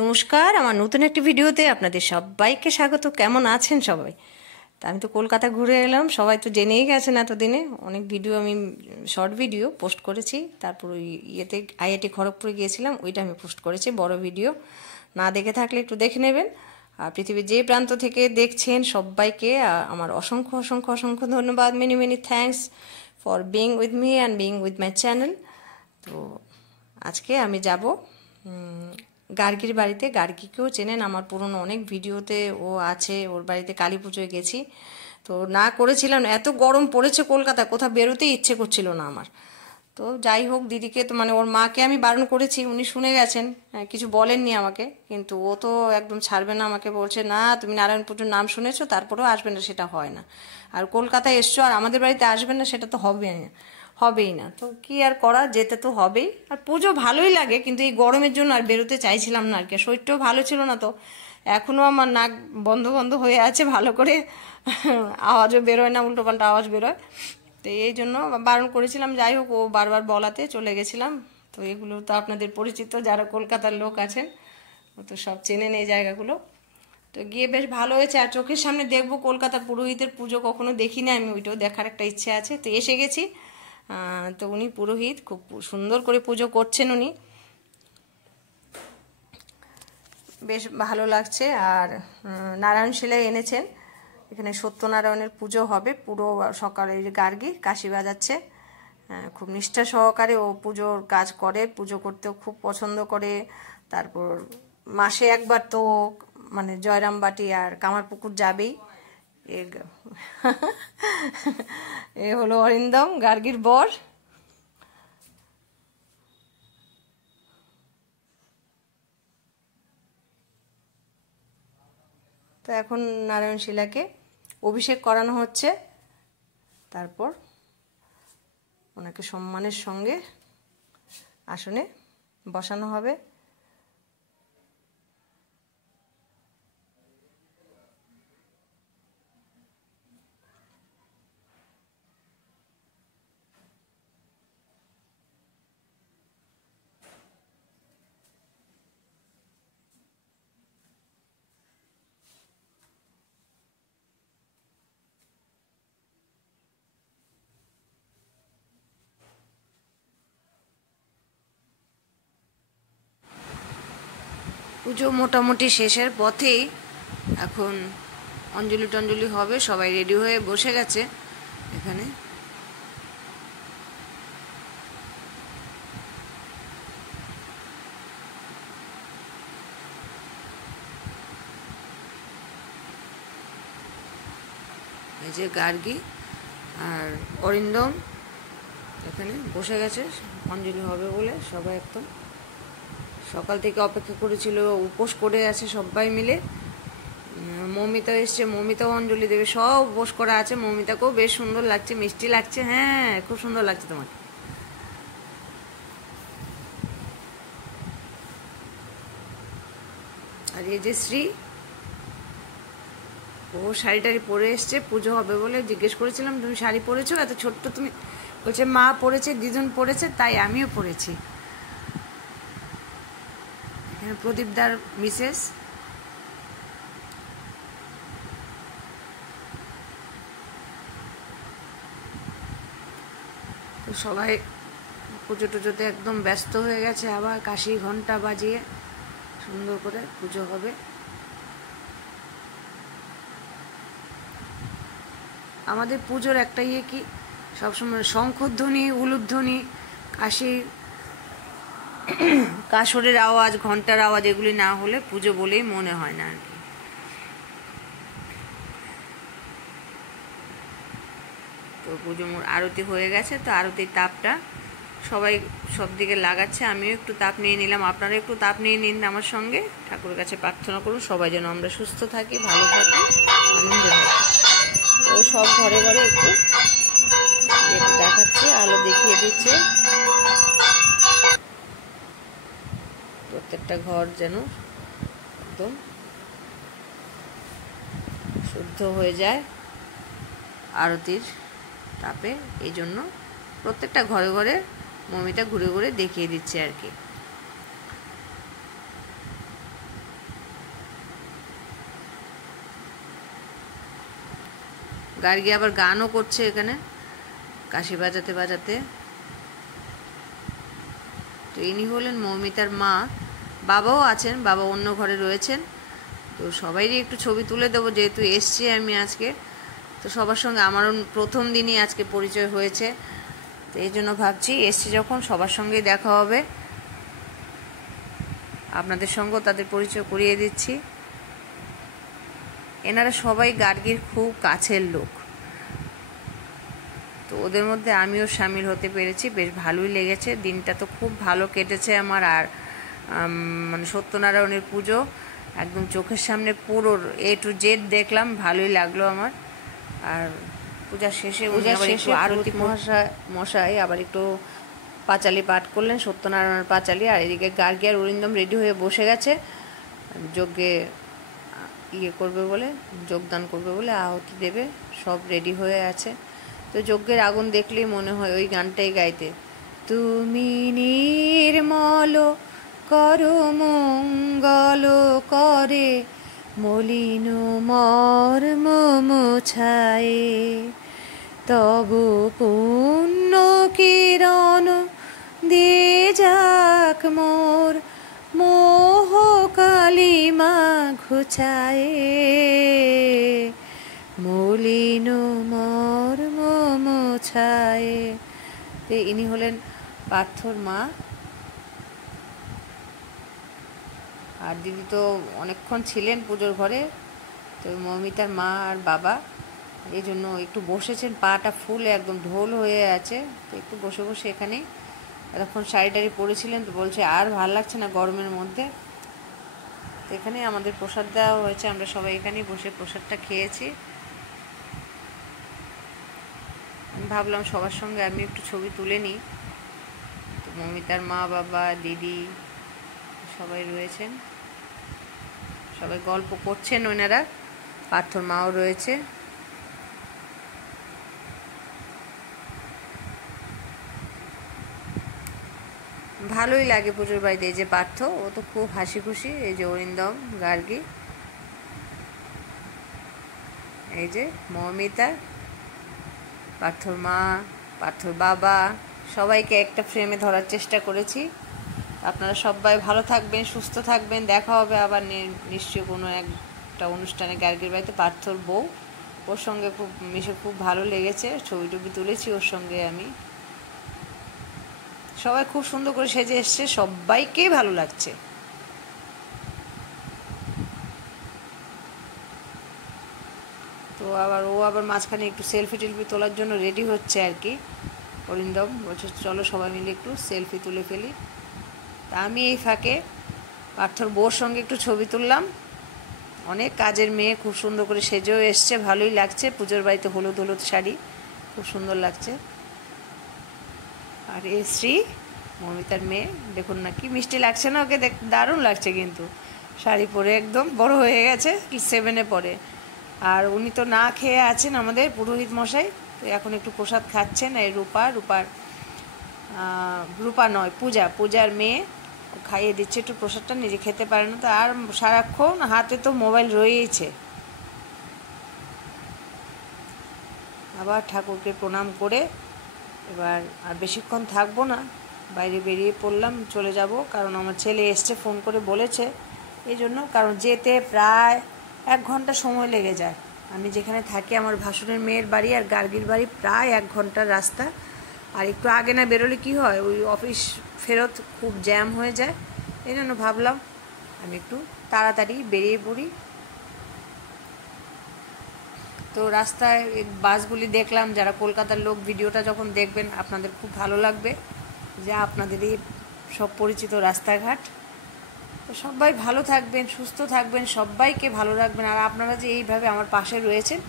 নমস্কার, আমার নতুন একটি ভিডিওতে আপনাদের সবাইকে স্বাগত। কেমন আছেন সবাই? তা আমি তো কলকাতা ঘুরে এলাম, সবাই তো জেনেই গেছেন। এতদিনে অনেক ভিডিও আমি শর্ট ভিডিও পোস্ট করেছি। তারপর ওই ইয়েতে আইআইটি খড়গপুরে গিয়েছিলাম, ওইটা আমি পোস্ট করেছি বড় ভিডিও। না দেখে থাকলে একটু দেখে নেবেন। আর পৃথিবীর যে প্রান্ত থেকে দেখছেন সবাইকে আমার অসংখ্য অসংখ্য অসংখ্য ধন্যবাদ। Many many thanks for being with me and being with my channel. তো আজকে আমি যাব গার্গীর বাড়িতে। গার্গীকেও চেনেন, আমার পুরনো অনেক ভিডিওতে ও আছে। ওর বাড়িতে কালী পুজোয় গেছি, তো না করেছিলাম। এত গরম পড়েছে কলকাতা, কোথাও বেরোতেই ইচ্ছে করছিল না আমার। তো যাই হোক, দিদিকে তো মানে ওর মাকে আমি বারণ করেছি, উনি শুনে গেছেন, কিছু বলেননি আমাকে। কিন্তু ও তো একদম ছাড়বে না আমাকে, বলছে না তুমি নারায়ণ পুজোর নাম শুনেছো তারপরেও আসবে না, সেটা হয় না। আর কলকাতায় এসছো আর আমাদের বাড়িতে আসবেন না, সেটা তো হবেই না। তো কি আর করা, যেতে তো হবেই। আর পুজো ভালোই লাগে, কিন্তু এই গরমের জন্য আর বেরোতে চাইছিলাম না আর কি। শরীরটাও ভালো ছিল না, তো এখনও আমার নাক বন্ধ বন্ধ হয়ে আছে, ভালো করে আওয়াজও বেরোয় না, উল্টোপাল্টা আওয়াজ বেরোয়। তো এই জন্য বারণ করেছিলাম। যাই হোক, ও বারবার বলাতে চলে গেছিলাম। তো এগুলো তো আপনাদের পরিচিত, যারা কলকাতার লোক আছেন ও তো সব চেনেন এই জায়গাগুলো। তো গিয়ে বেশ ভালো হয়েছে। আর চোখের সামনে দেখবো কলকাতার পুরোহিতের পুজো, কখনো দেখিনি আমি, ওইটাও দেখার একটা ইচ্ছে আছে। তো এসে গেছি। তো উনি পুরোহিত, খুব সুন্দর করে পুজো করছেন উনি, বেশ ভালো লাগছে। আর নারায়ণ শিলাই এনেছেন, এখানে সত্যনারায়ণের পুজো হবে পুরো সকালে। ওই যে গার্গী কাশি বাজাচ্ছে, খুব নিষ্ঠা সহকারে ও পুজোর কাজ করে, পুজো করতেও খুব পছন্দ করে। তারপর মাসে একবার তো মানে জয়রামবাটি আর কামারপুকুর যাবেই। এ হলো অরিন্দম, গার্গীর বর। তো এখন নারায়ণ শিলাকে অভিষেক করানো হচ্ছে, তারপর ওনাকে সম্মানের সঙ্গে আসনে বসানো হবে। পুজো মোটামুটি শেষের পথেই, এখন অঞ্জলি টঞ্জলি হবে, সবাই রেডি হয়ে বসে গেছে এখানে। এই যে গার্গী আর অরিন্দম এখানে বসে গেছে, অঞ্জলি হবে বলে সবাই একদম সকাল থেকে অপেক্ষা করেছিল, উপোস করে আছে সবাই মিলে। মৌমিতা এসছে, মৌমিতাও অঞ্জলি দেবে, সব উপোস করা আছে। মৌমিতাকেও বেশ সুন্দর লাগছে, মিষ্টি লাগছে। হ্যাঁ, খুব সুন্দর লাগছে তোমাকে। আর এই যে শ্রী, ও শাড়ি টাড়ি পরে এসছে, পুজো হবে বলে। জিজ্ঞেস করেছিলাম তুমি শাড়ি পরেছো এত ছোট্ট তুমি? বলছে মা পরেছে, দিদুন পরেছে, তাই আমিও পরেছি। এখানে প্রদীপদার মিসেস। তো সবাই পুজো টুজোতে একদম ব্যস্ত হয়ে গেছে, আবার কাশি ঘন্টা বাজিয়ে সুন্দর করে পুজো হবে। আমাদের পুজোর একটা ইয়ে কি, সবসময় শঙ্খধ্বনি, উলুধ্বনি, কাসরের আওয়াজ, ঘন্টার আওয়াজ, এগুলি না হলে পুজো বলেই মনে হয় না আর কি। তো পুজো আরতি হয়ে গেছে, তো আরতির তাপটা সবাই সব দিকে লাগাচ্ছে। আমিও একটু তাপ নিয়ে নিলাম, আপনারা একটু তাপ নিয়ে নিন আমার সঙ্গে। ঠাকুরের কাছে প্রার্থনা করুন সবাই যেন আমরা সুস্থ থাকি, ভালো থাকি, আনন্দ থাকি। ও সব ঘরে ঘরে একটু দেখাচ্ছে, আলো দেখিয়ে দিচ্ছে, প্রত্যেকটা ঘর যেন একদম শুদ্ধ হয়ে যায় আরতির তাপে। এই জন্য প্রত্যেকটা ঘরে ঘরে মৌমিতা ঘুরে ঘুরে দেখিয়ে দিচ্ছে আর কি। গার্গী আবার গানও করছে এখানে কাশি বাজাতে বাজাতে। তো ইনি হলেন মৌমিতার মা। বাবাও আছেন, বাবা অন্য ঘরে রয়েছেন। তো সবাইরই একটু ছবি তুলে দেবো, যেহেতু এসছি আমি আজকে। তো সবার সঙ্গে আমারও প্রথম দিনই আজকে পরিচয় হয়েছে, তো এই জন্য ভাবছি এসছি যখন সবার সঙ্গেই দেখা হবে। আপনাদের সঙ্গেও তাদের পরিচয় করিয়ে দিচ্ছি। এনারা সবাই গার্গীর খুব কাছের লোক, তো ওদের মধ্যে আমিও সামিল হতে পেরেছি, বেশ ভালোই লেগেছে। দিনটা তো খুব ভালো কেটেছে আমার। আর মানে সত্যনারায়ণের পুজো একদম চোখের সামনে পুরো A to Z দেখলাম, ভালোই লাগলো আমার। আর পূজার শেষে আরতি মশাই আবার একটু পাঁচালি পাঠ করলেন, সত্যনারায়ণের পাঁচালি। আর এদিকে গার্গী আর অরিন্দম রেডি হয়ে বসে গেছে যজ্ঞে করবে বলে, যোগদান করবে বলে, আহুতি দেবে, সব রেডি হয়ে আছে। তো যজ্ঞের আগুন দেখলেই মনে হয় ওই গানটাই গাইতে, তুমি নির্মল করো মঙ্গল করে মলিন মর্ম মোছায়ে, তব পুণ্য কিরণ দিয়ে যাক মোর মোহ কালিমা ঘুচায়ে, মলিন মর্ম মোছায়ে। তো ইনি হলেন পার্থর মা। আর দিদি তো অনেকক্ষণ ছিলেন পুজোর ঘরে, তো মৌমিতার মা আর বাবা এই জন্য একটু বসেছেন, পাটা ফুলে একদম ঢোল হয়ে আছে। তো একটু বসে বসে এখানে এতক্ষণ শাড়ি টাড়ি পরেছিলেন, তো বলছে আর ভাল লাগছে না গরমের মধ্যে। তো এখানে আমাদের প্রসাদ দেওয়া হয়েছে, আমরা সবাই এখানেই বসে প্রসাদটা খেয়েছি। আমি ভাবলাম সবার সঙ্গে আমি একটু ছবি তুলে নিই। তো মৌমিতার মা বাবা দিদি সবাই রয়েছেন, সবাই গল্প করছেন ওনারা। পার্থর মাও রয়েছে। ভালোই লাগে পুজোর বাড়িতে। এই যে পার্থ, ও তো খুব হাসি খুশি। এই যে অরিন্দম, গার্গী, এই যে মৌমিতা, পার্থর মা, পার্থর বাবা, সবাইকে একটা ফ্রেমে ধরার চেষ্টা করেছি। আপনারা সবাই ভালো থাকবেন, সুস্থ থাকবেন। দেখা হবে আবার নিশ্চয়ই কোনো একটা অনুষ্ঠানে গার্গীর বাড়িতে। পার্থর বউ, ওর সঙ্গে খুব মিশে খুব ভালো লেগেছে, ছবি টবি তুলেছি ওর সঙ্গে আমি। সবাই খুব সুন্দর করে সেজে এসছে, সবাইকেই ভালো লাগছে। তো আবার ও আবার মাঝখানে একটু সেলফি টেলফি তোলার জন্য রেডি হচ্ছে আর কি। অরিন্দম বলছে চলো সবাই মিলে একটু সেলফি তুলে ফেলি। তা আমি এই ফাঁকে পার্থর বউর সঙ্গে একটু ছবি তুললাম। অনেক কাজের মেয়ে, খুব সুন্দর করে সেজেও এসছে, ভালোই লাগছে। পুজোর বাড়িতে হলুদ হলুদ শাড়ি, খুব সুন্দর লাগছে। আর এই শ্রী, মৌমিতার মেয়ে, দেখুন না কি মিষ্টি লাগছে না ওকে, দারুণ লাগছে কিন্তু শাড়ি পরে, একদম বড় হয়ে গেছে, 7-এ পড়ে। আর উনি তো না খেয়ে আছেন আমাদের পুরোহিত মশাই, তো এখন একটু প্রসাদ খাচ্ছেন। এই রূপা নয়, পূজার মেয়ে খাইয়ে দিচ্ছে একটু প্রসাদটা, নিজে খেতে পারে না। তো আর সারাক্ষণ হাতে তো মোবাইল রয়েইছে। আবার ঠাকুরকে প্রণাম করে এবার আর বেশিক্ষণ থাকবো না, বাইরে বেরিয়ে পড়লাম, চলে যাব। কারণ আমার ছেলে এসছে, ফোন করে বলেছে, এই জন্য। কারণ যেতে প্রায় 1 ঘন্টা সময় লেগে যায়। আমি যেখানে থাকি, আমার ভাসুরের মেয়ের বাড়ি আর গার্গীর বাড়ি প্রায় 1 ঘন্টার রাস্তা। আর একটু আগে না বেরোলে কী হয়, ওই অফিস ফেরত খুব জ্যাম হয়ে যায়। এই জন্য ভাবলাম আমি একটু তাড়াতাড়ি বেরিয়ে পড়ি। তো রাস্তায় বাসগুলি দেখলাম, যারা কলকাতার লোক ভিডিওটা যখন দেখবেন আপনাদের খুব ভালো লাগবে যে আপনাদেরই সব পরিচিত রাস্তাঘাট। তো সবাই ভালো থাকবেন, সুস্থ থাকবেন, সবাইকে ভালো রাখবেন। আর আপনারা যে এইভাবে আমার পাশে রয়েছেন,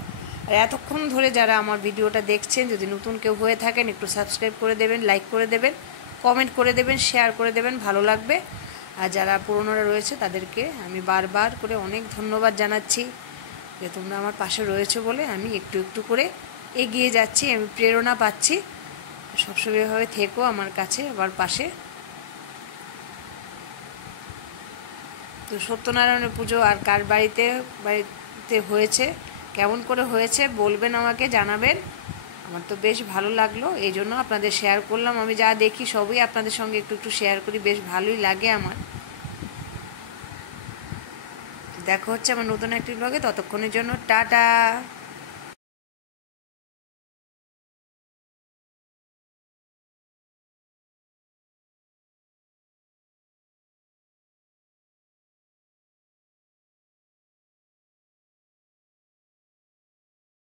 আর এতক্ষণ ধরে যারা আমার ভিডিওটা দেখছেন, যদি নতুন কেউ হয়ে থাকেন একটু সাবস্ক্রাইব করে দেবেন, লাইক করে দেবেন, কমেন্ট করে দেবেন, শেয়ার করে দেবেন, ভালো লাগবে। আর যারা পুরনোরা রয়েছে তাদেরকে আমি বারবার করে অনেক ধন্যবাদ জানাচ্ছি যে তোমরা আমার পাশে রয়েছো বলে আমি একটু একটু করে এগিয়ে যাচ্ছি, আমি প্রেরণা পাচ্ছি। সবসময় এভাবে থেকো আমার কাছে, আমার পাশে। তো সত্যনারায়ণের পুজো আর কার বাড়িতে হয়েছে কেমন করে হয়েছে বলবেন, আমাকে জানাবেন। আমার তো বেশ ভালো লাগলো, এই জন্য আপনাদের শেয়ার করলাম। আমি যা দেখি সবই আপনাদের সঙ্গে একটু একটু শেয়ার করি, বেশ ভালোই লাগে আমার। দেখা হচ্ছে আমার নতুন একটি ব্লগে, ততক্ষণের জন্য টাটা।